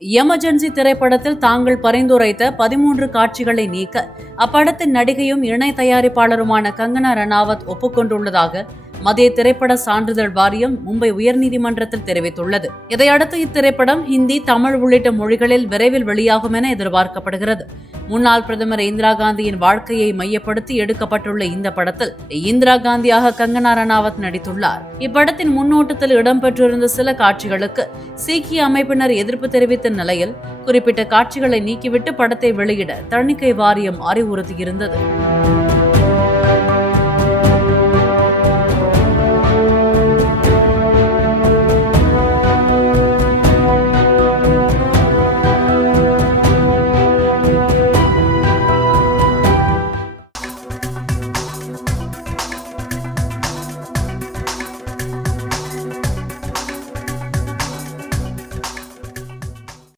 Emergency திரைப்படத்தில் தாங்கள் பரிந்துரைத்த 13 காட்சிகளை நீக்க அப்படத்தின் நடிகையும் இணை தயாரிப்பாளருமான கங்கனா ரனாவத் ஒப்புக்கொண்டுள்ளதாக மத்திய திரைப்பட சான்றிதழ் வாரியம் மும்பை உயர்நீதிமன்றத்தில் தெரிவித்துள்ளது. இதையடுத்து இத்திரைப்படம் ஹிந்தி, தமிழ் உள்ளிட்ட மொழிகளில் விரைவில் வெளியாகும் என எதிர்பார்க்கப்படுகிறது. முன்னாள் பிரதமர் இந்திரா காந்தியின் வாழ்க்கையை மையப்படுத்தி எடுக்கப்பட்டுள்ள இந்த படத்தில் இந்திரா காந்தியாக கங்கனா ரனாவத் நடித்துள்ளார். இப்படத்தின் முன்னோட்டத்தில் இடம்பெற்றிருந்த சில காட்சிகளுக்கு சீக்கிய அமைப்பினர் எதிர்ப்பு தெரிவித்த நிலையில் குறிப்பிட்ட காட்சிகளை நீக்கிவிட்டு படத்தை வெளியிட தணிக்கை வாரியம் அறிவுறுத்தியிருந்தது.